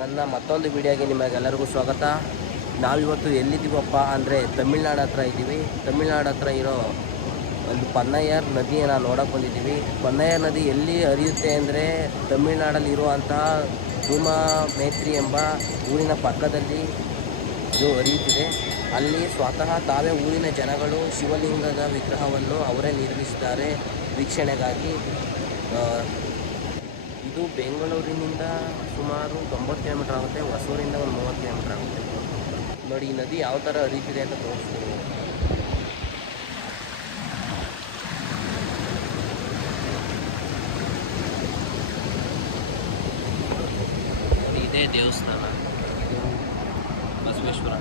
ನನ್ನ ಮತ್ತೊಂದು ವಿಡಿಯೋಗೆ ನಿಮಗೆಲ್ಲರಿಗೂ ಸ್ವಾಗತ. ನಾವಿವತ್ತು ಎಲ್ಲಿದ್ದೀವಪ್ಪ ಅಂದರೆ ತಮಿಳ್ನಾಡು ಹತ್ರ ಇದ್ದೀವಿ. ತಮಿಳ್ನಾಡು ಹತ್ರ ಇರೋ ಒಂದು ಪನ್ನಯ್ಯರ್ ನದಿಯನ್ನು ನೋಡೋಕೆ ಬಂದಿದ್ದೀವಿ. ಪನ್ನಯ್ಯರ್ ನದಿ ಎಲ್ಲಿ ಹರಿಯುತ್ತೆ ಅಂದರೆ ತಮಿಳ್ನಾಡಲ್ಲಿ ಇರುವಂತಹ ಧೂಮಾ ಮೇತ್ರಿ ಎಂಬ ಊರಿನ ಪಕ್ಕದಲ್ಲಿ ಇದು ಹರಿಯುತ್ತಿದೆ. ಅಲ್ಲಿ ಸ್ವತಃ ತಾವೇ ಊರಿನ ಜನಗಳು ಶಿವಲಿಂಗದ ವಿಗ್ರಹವನ್ನು ಅವರೇ ನಿರ್ಮಿಸಿದ್ದಾರೆ ವೀಕ್ಷಣೆಗಾಗಿ. ಇದು ಬೆಂಗಳೂರಿನಿಂದ ಸುಮಾರು 90 ಕಿಲೋಮೀಟರ್ ಆಗುತ್ತೆ, ಹೊಸೂರಿಂದ ಒಂದು 30 ಕಿಲೋಮೀಟರ್ ಆಗುತ್ತೆ. ನೋಡಿ ಈ ನದಿ ಯಾವ ಥರ ಹರಿತಿದೆ ಅಂತ ತೋರಿಸ್ತೀನಿ. ನೋಡಿ ಇದೇ ದೇವಸ್ಥಾನ, ಇದು Basaveshwara.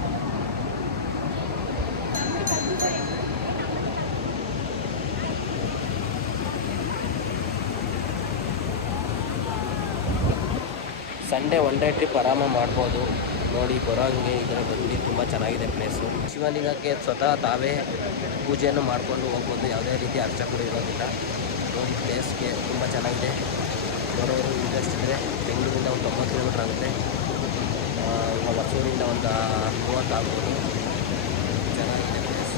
Sunday one day trip ಆರಾಮ ಮಾಡ್ಬೋದು. ನೋಡಿ ಬರೋಂಗೆ ಇದರ ಬಂದು ತುಂಬ ಚೆನ್ನಾಗಿದೆ ಪ್ಲೇಸು. ಶಿವಲಿಂಗಕ್ಕೆ ಸ್ವತಃ ತಾವೇ ಪೂಜೆಯನ್ನು ಮಾಡಿಕೊಂಡು ಹೋಗ್ಬೋದು, ಯಾವುದೇ ರೀತಿ ಅರ್ಚಕರು ಇರೋದಿಲ್ಲ. ನೋಡಿ ಪ್ಲೇಸ್ಗೆ ತುಂಬ ಚೆನ್ನಾಗಿದೆ. ಬರೋರು ಇಂಟ್ರೆಸ್ಟ್ ಇದ್ದರೆ ಬೆಂಗಳೂರಿಂದ ಒಂದು 90 ಕಿಲೋಮೀಟ್ರ್ ಆಗುತ್ತೆ, ಹೊಸೂರಿಂದ ಒಂದು 30 ಆಗ್ಬೋದು. ಚೆನ್ನಾಗಿದೆ ಪ್ಲೇಸ್.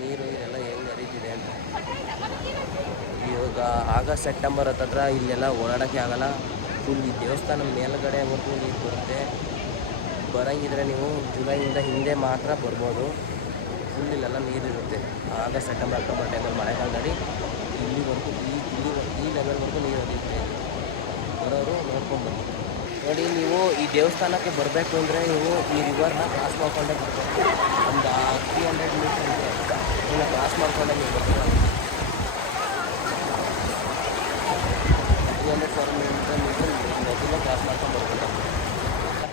ನೀರು ಇದೆಲ್ಲ ಹೆಂಗೆ ಹರಿತಿದೆ ಅಂತ. ಇವಾಗ ಆಗಸ್ಟ್ ಸೆಪ್ಟೆಂಬರ್ ಹತ್ತಿರ ಇಲ್ಲೆಲ್ಲ ಓಡಾಡೋಕ್ಕೆ ಆಗಲ್ಲ. ಫುಲ್ ಈ ದೇವಸ್ಥಾನ ಮೇಲ್ಗಡೆವರೆಗೂ ನೀರು ಬರುತ್ತೆ. ಬರೋಂಗಿದ್ರೆ ನೀವು ಜುಲೈಯಿಂದ ಹಿಂದೆ ಮಾತ್ರ ಬರ್ಬೋದು. ಫುಲ್ ಇಲ್ಲೆಲ್ಲ ನೀರಿರುತ್ತೆ. ಆಗಸ್ಟ್ ಸೆಪ್ಟೆಂಬರ್ ಅಕ್ಟೋಬರ್ ಟೈಮಲ್ಲಿ ಮಳೆಗಾಲದಲ್ಲಿ ಇಲ್ಲಿವರೆಗೂ ಈ ಲೆವೆಲ್ವರೆಗೂ ನೀರು ಹರಿಯುತ್ತೆ. ಬರೋರು ನೋಡ್ಕೊಂಡ್ಬನ್ನಿ. ನೋಡಿ ನೀವು ಈ ದೇವಸ್ಥಾನಕ್ಕೆ ಬರಬೇಕು ಅಂದರೆ ನೀವು ಈ ರಿವರ್ನ ಕ್ರಾಸ್ ಮಾಡ್ಕೊಂಡೇ ಬರಬೇಕು. ಒಂದು 300 ಮೀಟರ್ ಇದೆ, ಇದನ್ನು ಕ್ರಾಸ್ ಮಾಡ್ಕೊಂಡೇ ನೀವು ಬರ್ತೀರ. 300 ಮೀಟರ್ ನದಿನ ಕ್ರಾಸ್ ಮಾಡ್ಕೊಂಡು ಬರ್ಬೇಕು.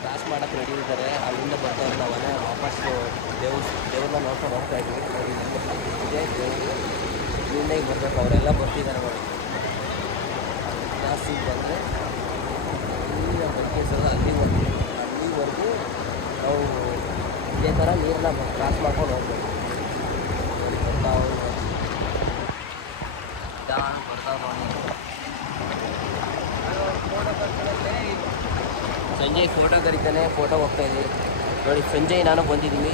ಕ್ರಾಸ್ ಮಾಡೋಕ್ಕೆ ರೆಡಿ ಇದ್ದಾರೆ. ಅಲ್ಲಿಂದ ಬರ್ತಾರೆ. ನಾವು ಅಲ್ಲೇ ವಾಪಸ್ಸು ದೇವ್ರನ್ನ ನೋಡ್ಕೊಂಡು ಹೋಗ್ತಾ ಇದ್ವಿ. ನೋಡಿ ಇದೇ ದೇವರು, ಇಲ್ಲಿಂದ ಈಗ ಬರಬೇಕು. ಅವರೆಲ್ಲ ಬರ್ತಿದ್ದಾರೆ ನೋಡಿ. ಕ್ರಾಸಿಗೆ ಬಂದರೆ ನೀರಿನ ಬಗ್ಗೆ ಸಲ ಅಲ್ಲಿವರೆಗೂ ನಾವು ಇದೇ ಥರ ನೀರನ್ನ ಕ್ರಾಸ್ ಮಾಡ್ಕೊಂಡು ಹೋಗ್ಬೇಕು. ನೋಡಿ ಬರ್ತಾವೆ ನೋಡಿ. ಸಂಜಯ್ ಫೋಟೋ ಕರೀತಾನೆ, ಫೋಟೋ ಹೋಗ್ತಾಯಿದ್ವಿ. ನೋಡಿ ಸಂಜಯ್ ನಾನು ಬಂದಿದ್ದೀವಿ.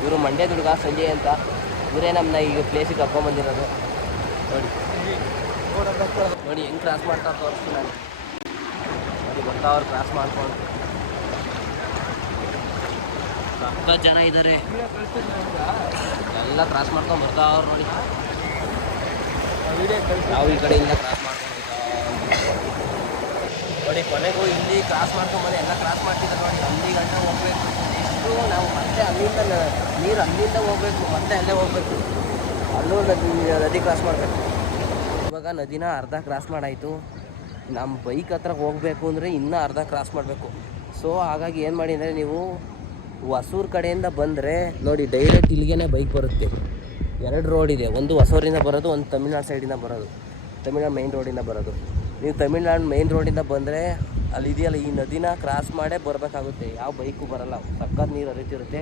ಇವರು ಮಂಡ್ಯದ ಹುಡುಗ ಸಂಜಯ್ ಅಂತ. ಇವರೇ ನಮ್ಮನ್ನ ಈಗ ಪ್ಲೇಸಿಗೆ ಕರ್ಕೊಂಬಂದಿರೋದು. ನೋಡಿ ನೋಡಿ ಹೆಂಗೆ ಕ್ರಾಸ್ ಮಾಡ್ತಾ ತೋರಿಸ್ತೀನಿ ನಾನು. ನೋಡಿ ಬರ್ತಾವ್ರು ಕ್ರಾಸ್ ಮಾಡ್ಕೊಂಡು. ಸಕ್ಕ ಜನ ಇದ್ದಾರೆ, ಎಲ್ಲ ಕ್ರಾಸ್ ಮಾಡ್ಕೊಂಡು ಬರ್ತಾವ್ರು. ನೋಡಿ ನಾವು ಈ ಕಡೆಯಿಂದ ಕ್ರಾಸ್ ಮಾಡ್ಕೊಂಡು ನೋಡಿ ಕೊನೆಗೂ ಇಲ್ಲಿ ಕ್ರಾಸ್ ಮಾಡ್ಕೊಂಬಂದು ಎಲ್ಲ ಕ್ರಾಸ್ ಮಾಡ್ತಿದ್ದಾರೆ. ನೋಡಿ ಅಲ್ಲಿ ಗಂಟೆ ಹೋಗ್ಬೇಕು. ಎಷ್ಟು ನಾವು ಮತ್ತೆ ಅಲ್ಲಿಂದ ನೀರು ಅಲ್ಲಿಂದ ಹೋಗ್ಬೇಕು, ಮತ್ತೆ ಅಲ್ಲೇ ಹೋಗ್ಬೇಕು. ಅಲ್ಲೂ ನದಿ ಕ್ರಾಸ್ ಮಾಡಬೇಕು. ಇವಾಗ ನದಿನ ಅರ್ಧ ಕ್ರಾಸ್ ಮಾಡಾಯಿತು. ನಮ್ಮ ಬೈಕ್ ಹತ್ರ ಹೋಗಬೇಕು ಅಂದರೆ ಇನ್ನೂ ಅರ್ಧ ಕ್ರಾಸ್ ಮಾಡಬೇಕು. ಸೊ ಹಾಗಾಗಿ ಏನು ಮಾಡಿ ಅಂದರೆ ನೀವು ಹೊಸೂರು ಕಡೆಯಿಂದ ಬಂದರೆ ನೋಡಿ ಡೈರೆಕ್ಟ್ ಇಲ್ಲಿಗೆ ಬೈಕ್ ಬರುತ್ತೆ. 2 ರೋಡ್ ಇದೆ, ಒಂದು ಹೊಸೂರಿಂದ ಬರೋದು, ಒಂದು ತಮಿಳ್ನಾಡು ಸೈಡಿಂದ ಬರೋದು, ತಮಿಳ್ನಾಡು ಮೈನ್ ರೋಡಿಂದ ಬರೋದು. ನೀವು ತಮಿಳ್ನಾಡು ಮೈನ್ ರೋಡಿಂದ ಬಂದರೆ ಅಲ್ಲಿದೆಯಲ್ಲ ಈ ನದಿನ ಕ್ರಾಸ್ ಮಾಡೇ ಬರಬೇಕಾಗುತ್ತೆ. ಯಾವ ಬೈಕು ಬರೋಲ್ಲ, ಸಕ್ಕತ್ ನೀರು ಹರಿತಿರುತ್ತೆ.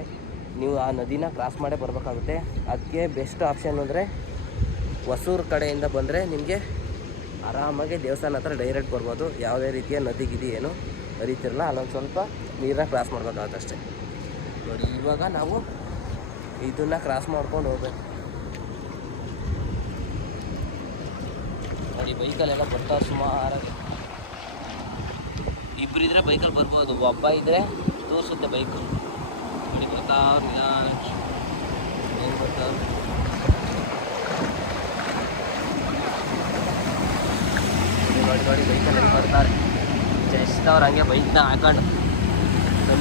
ನೀವು ಆ ನದಿನ ಕ್ರಾಸ್ ಮಾಡೇ ಬರಬೇಕಾಗುತ್ತೆ. ಅದಕ್ಕೆ ಬೆಸ್ಟ್ ಆಪ್ಷನ್ ಅಂದರೆ ಹೊಸೂರು ಕಡೆಯಿಂದ ಬಂದರೆ ನಿಮಗೆ ಆರಾಮಾಗಿ ದೇವಸ್ಥಾನ ಹತ್ರ ಡೈರೆಕ್ಟ್ ಬರ್ಬೋದು. ಯಾವುದೇ ರೀತಿಯ ನದಿಗಿದಿ ಏನು ಹರಿತಿರಲ್ಲ, ಅಲ್ಲೊಂದು ಸ್ವಲ್ಪ ನೀರನ್ನ ಕ್ರಾಸ್ ಮಾಡಬೇಕಾಗುತ್ತೆ ಅಷ್ಟೇ. ನೋಡಿ ಇವಾಗ ನಾವು ಇದನ್ನು ಕ್ರಾಸ್ ಮಾಡ್ಕೊಂಡು ಹೋಗ್ಬೇಕು. ನೋಡಿ ಬೈಕಲ್ಲೆಲ್ಲ ಬರ್ತಾವೆ ಸುಮಾರಾಗಿ. ಇಬ್ಬರಿದ್ರೆ ಬೈಕಲ್ಲಿ ಬರ್ಬೋದು, ಒಬ್ಬ ಇದ್ದರೆ ತೋರಿಸುತ್ತೆ ಬೈಕು. ನೋಡಿ ಬರ್ತಾವ್ರು ನಿಧಾನ ಬರ್ತಾವ್ರು. ನೋಡಿ ಬೈಕಲ್ಲಿ ಹೆಂಗೆ ಬರ್ತಾರೆ ಜಸ್ಟ್ ಅವ್ರು ಹಂಗೆ ಬೈಕ್ನ ಹಾಕೊಂಡು